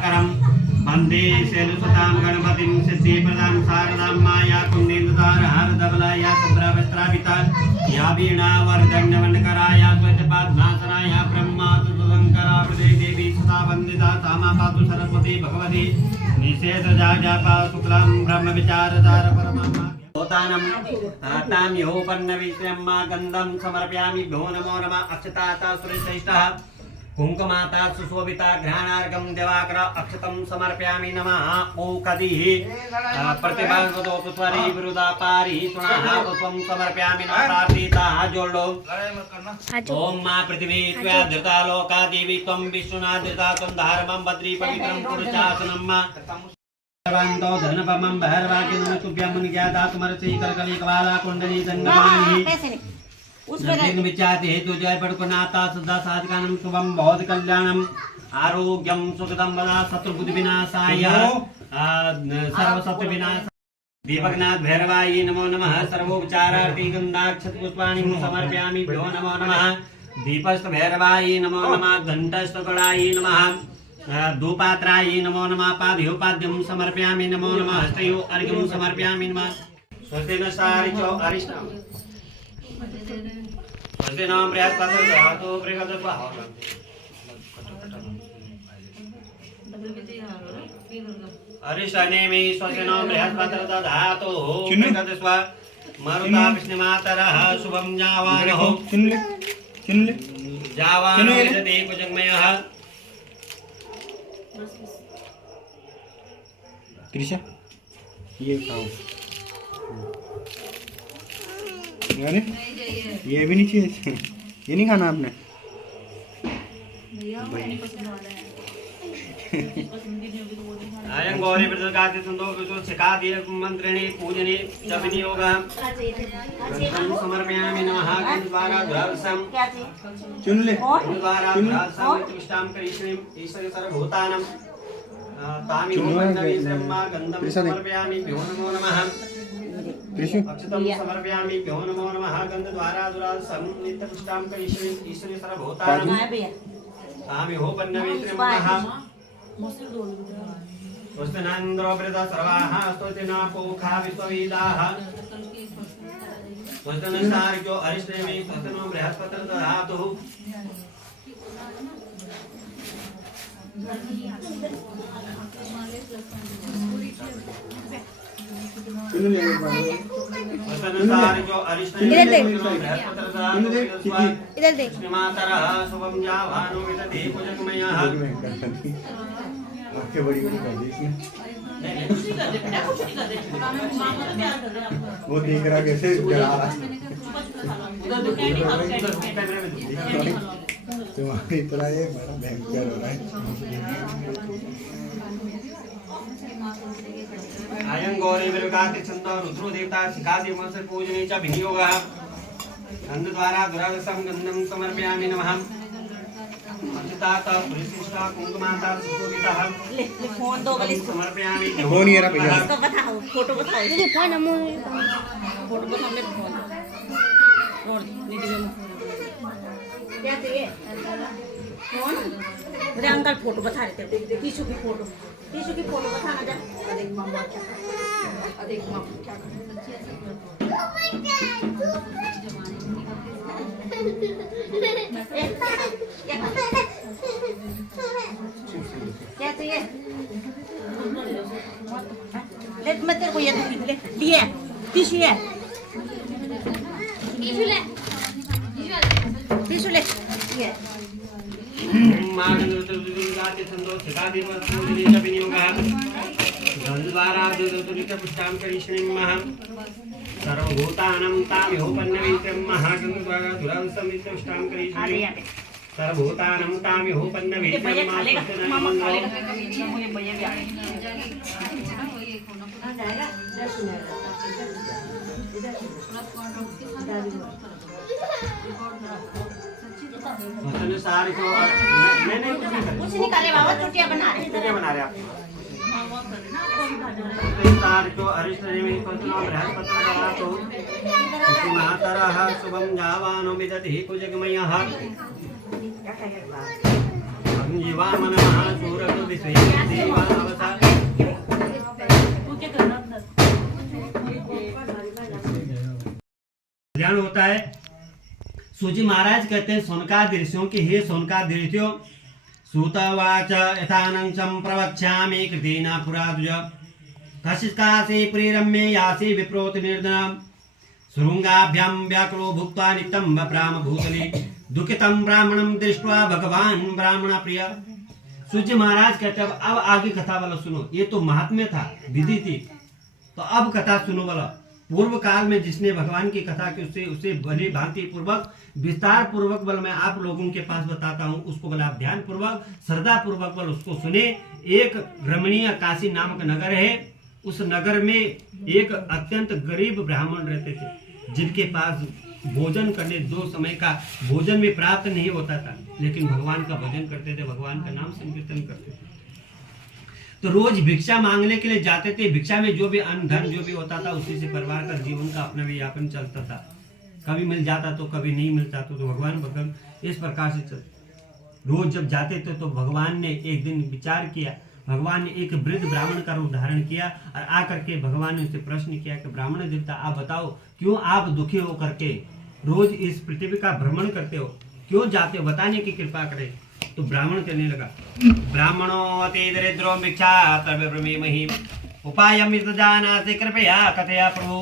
प्रभाकरं वन्दे शैलसुतां गणपतिं सिद्धिप्रदां शारदां माया कुन्देन्दुतारहारधवला या शुभ्रवस्त्राभिता या वीणा वरदण्डवण्डकरा या स्वच्छपादनासना या ब्रह्मातुलङ्करा देवी सदा वन्दिता तामा पातु सरस्वती भगवती निषेधजापा शुक्लां ब्रह्मविचारधार परमा होतानं तां योपन्नविश्रम्मा गन्धं समर्पयामि भ्यो नमो नमः अक्षताता सुरेश्रेष्ठः कुङ्कुमाता सुशोभिता घ्राणार्घं दिवाकर अक्षतं समर्पयामि नमः ओकदिः प्रतिभागतो पुष्परि विरुदापारि सुनाः पुष्पं समर्पयामि नमः प्रार्थिताः जोडो ओम मा पृथिवी त्वया धृता लोका देवी त्वं विष्णुना धृता त्वं धारमं बद्री पवित्रं पुरुषासनं मा सर्वान्तो धनपमं बहर्वाकिनं तुभ्यं मुनिज्ञातात्मरसि कलकलिकवाला कुण्डली संगमानि नरसिंह विचाते हेतु जय पड़कुनाथा सदा साधकानं शुभं बहुत कल्याणं आरोग्यं सुखदं बला शत्रुबुद्धि विनाशाय सर्व शत्रु विनाश दीपकनाथ भैरवाय नमो नमः सर्वोपचारार्थी गंधाक्षत पुष्पाणि समर्पयामि भ्यो नमो नमः दीपस्थ भैरवाय नमो नमः घंटस्थ गणाय नमः धूपात्राय नमो नमः पादयोपाद्यं समर्पयामि नमो नमः हस्तयो अर्घ्यं समर्पयामि नमः स्वस्ति न सारिचो अरिष्टं स्वस्ति नाम बृहस्पति धातु बृहद स्वाहा अरिष्टनेमि स्वस्ति नाम बृहस्पति धातु बृहद स्वाहा मरुता विष्णुमातरः शुभं जावानः जावानो विदते कुजंगमयः कृष्ण ये खाओ अरे ये भी नहीं चाहिए ये नहीं खाना आपने आयं गौरी प्रदकाति संदोष सिखाति मंत्रिणी पूजनी जपनी योगा समर्पयामि नमः द्वारा द्वारसं चुन ले द्वारा द्वारसं प्रतिष्ठां करिष्ये ईश्वर सर्वभूतानां तामि होमन्नवि ब्रह्मा गन्धं समर्पयामि भ्यो नमो नमः अक्षतं समर्पयामि भ्यो नमो नमः गन्धद्वारा द्वारसं नित्यपुष्टां करिष्ये ईश्वर सर्वभूतानां तामि होमन्नवि ब्रह्मा स्वस्तिनान्द्रो वृद सर्वाः स्वस्तिना पोखा विश्ववेदाः स्वस्तिनस्तार्क्यो अरिष्टेमि स्वस्तिनो बृहस्पतिर् दधातु स्वस्तिनस्तार्क्यो अरिष्टेमि स्वस्तिनो बृहस्पतिर् दधातु श्रीमातरः शुभं जावानो विदधे कुजगमयः आंखें बड़ी बड़ी कर दी इसने वो देख रहा कैसे डरा रहा तुम्हारी तरह ये बड़ा भयंकर हो रहा है आयं गौरी विरगाति छंदो रुद्रो देवता सिखाति मनसे पूजने च विनियोगः गन्धद्वारा दुरागसं गन्धं समर्पयामि नमः अक्षताता परिशिष्टा कुंकुमाता सुशोभितः ले फोन दो वाली समर्पयामि फोन ये रहा भैया इसको बताओ फोटो बताओ ये फोन हम फोटो को हमने फोन और वीडियो में क्या चाहिए फोन मेरे अंकल फोटो बता रहे थे टीशू की फोटो बताना जा देख मम्मा क्या देख मम्मा क्या क्या चाहिए ले मैं तेरे को ये ले लिए टिश्यू है टिश्यू ले ये मागन उतरते संतोष सिखाती पर पूजनी जब विनियोगः गन्धद्वारा दुरित पुष्टां करिष्ये नमः सर्वभूतानां तामिहोपन्नवि ब्रह्मः गन्धद्वारा दुरांसं पुष्टां करिष्ये सर्वभूतानां तामिहोपन्नवि ब्रह्मः मामा खालेगा मुझे भैया भी आ जाएगा सारे को नहीं कुछ नहीं करे बाबा चोटियां बना रहे आप तार को अरिष्टनेमि स्वस्तिनो बृहस्पतिर् दधातु श्रीमातरः शुभं जावानो विदधे कुजगमयः जीवामनः सूरज विश्वे देवा अवसा। कल्याण होता है। सूजी महाराज कहते हैं सोनकादि ऋषियों के हे सोनकादि ऋषियों, सूतवाच यथानं संप्रवक्ष्यामि कृतेना पुरादुज कशिकासे प्रेरम्ये यासे विप्रोत निर्दनम् सुरुंगाभ्यां व्याकुलो भुक्त्वा नित्यं बभ्राम भूतले दुखितं ब्राह्मणं दृष्ट्वा भगवान ब्राह्मण प्रिय। सूजी महाराज कहते हैं अब आगे कथा वाला सुनो। ये तो महात्म्य था, विधि थी, तो अब कथा सुनो वाला। पूर्व काल में जिसने भगवान की कथा की उसे भली भांति पूर्वक विस्तार पूर्वक बल मैं आप लोगों के पास बताता हूँ। उसको बल आप ध्यान पूर्वक श्रद्धा पूर्वक बल उसको सुने। एक रमणीय काशी नामक नगर है। उस नगर में एक अत्यंत गरीब ब्राह्मण रहते थे, जिनके पास भोजन करने 2 समय का भोजन भी प्राप्त नहीं होता था, लेकिन भगवान का भजन करते थे, भगवान का नाम संकीर्तन करते थे। तो रोज भिक्षा मांगने के लिए जाते थे। भिक्षा में जो भी अन्न धन जो भी होता था उसी से परिवार का जीवन का अपना भी यापन चलता था। कभी मिल जाता तो कभी नहीं मिलता तो भगवान इस प्रकार से चलते। रोज जब जाते थे तो भगवान ने एक दिन विचार किया। भगवान ने एक वृद्ध ब्राह्मण का रूप धारण किया और आकर के भगवान ने उससे प्रश्न किया कि ब्राह्मण देवता आप बताओ, क्यों आप दुखी होकर के रोज इस पृथ्वी का भ्रमण करते हो, क्यों जाते हो, बताने की कृपा करें। तो ब्राह्मण कहने लगा, ब्राह्मणो अति दरिद्रो भिक्षा तर्व्यब्रमे मही उपायम जानाति कृपया कथया प्रभु।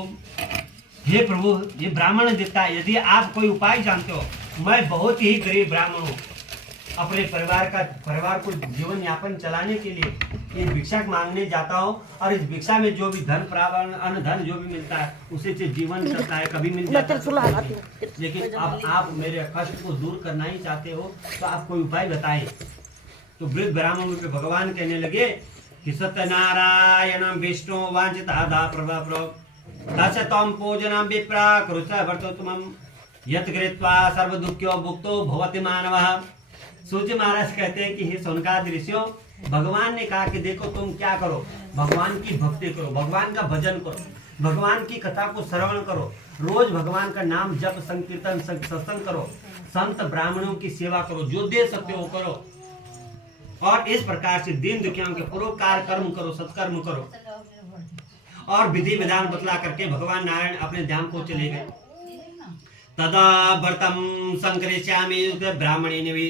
हे प्रभु, ये ब्राह्मण देवता यदि आप कोई उपाय जानते हो, मैं बहुत ही गरीब ब्राह्मण हूँ, अपने परिवार को जीवन यापन चलाने के लिए ये भिक्षा मांगने जाता हूँ और इस भिक्षा में जो भी धन प्राप्त अन्न धन जो भी मिलता है उसी से जीवन चलता है, कभी मिल जाता है। लेकिन अब आप मेरे कष्ट को दूर करना ही चाहते हो तो आप कोई उपाय बताएं। तो वृद्ध ब्राह्मण पे भगवान कहने लगे कि सत्यनारायणं विष्णु वांछितादा प्रभा तस्य त्वं पूजनं विप्रा कुरुष्व वर्तोत्तमं यत् कृत्वा सर्व दुःख्यो भुक्तो भवति मानवः। सूर्य महाराज कहते हैं कि हे सोनकादि ऋषियों, भगवान ने कहा कि देखो तुम क्या करो, भगवान की भक्ति करो, भगवान का भजन करो, भगवान की कथा को श्रवण करो, रोज भगवान का नाम जप संकीर्तन सत्संग करो, संत ब्राह्मणों की सेवा करो, जो दे सकते हो करो और इस प्रकार से दीन दुखियों के परोपकार कर्म करो, सत्कर्म करो। और विधि विधान बतला करके भगवान नारायण अपने ध्यान को चले गए। तदा व्रतम संकरिष्यामि ब्राह्मणेन भी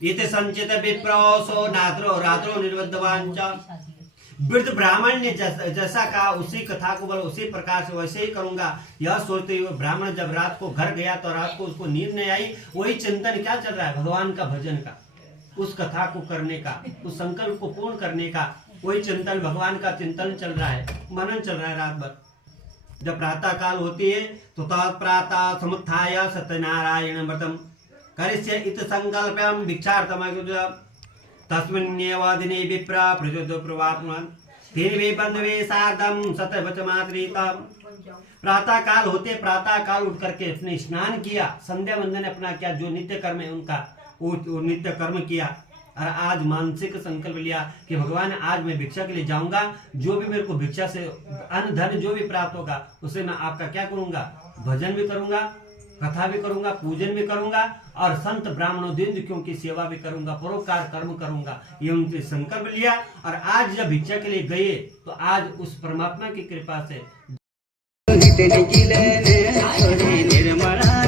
इति संचित विप्रो सो नाद्रो रात्रो निर्बद्धवान च। वृद्ध ब्राह्मण ने जैसा कहा उसी कथा को बोल उसी प्रकार से वैसे ही करूंगा, यह सोचते हुए ब्राह्मण जब रात को घर गया तो रात को उसको नींद नहीं आई। वही चिंतन क्या चल रहा है, भगवान का भजन का, उस कथा को करने का, उस संकल्प को पूर्ण करने का, वही चिंतन भगवान का चिंतन चल रहा है, मनन चल रहा है रात भर। जब प्रातः काल होती है तो तत्प्रातः समुत्थाय सत्यनारायण व्रतम करिष्ये इति संकल्प्यं भिक्षार्थमग्रज तस्मिन्नेव दिने विप्रा प्रचोदय प्रवात्मन तेनवे बंधवे सार्धम सतवचमात्रितम। प्रातः काल होते प्रातः काल उठ करके अपने स्नान किया, संध्या वंदन अपना किया, जो नित्य कर्म है उनका वो नित्य कर्म किया और आज मानसिक संकल्प लिया कि भगवान आज मैं भिक्षा के लिए जाऊंगा, जो भी मेरे को भिक्षा से अन्न धन जो भी प्राप्त होगा उसे मैं आपका क्या करूंगा, भजन भी करूंगा, कथा भी करूंगा, पूजन भी करूंगा और संत ब्राह्मणों दीन दुखियों की सेवा भी करूंगा, परोपकार कर्म करूंगा। ये उनके संकल्प लिया और आज जब भिक्षा के लिए गए तो आज उस परमात्मा की कृपा से निर्मला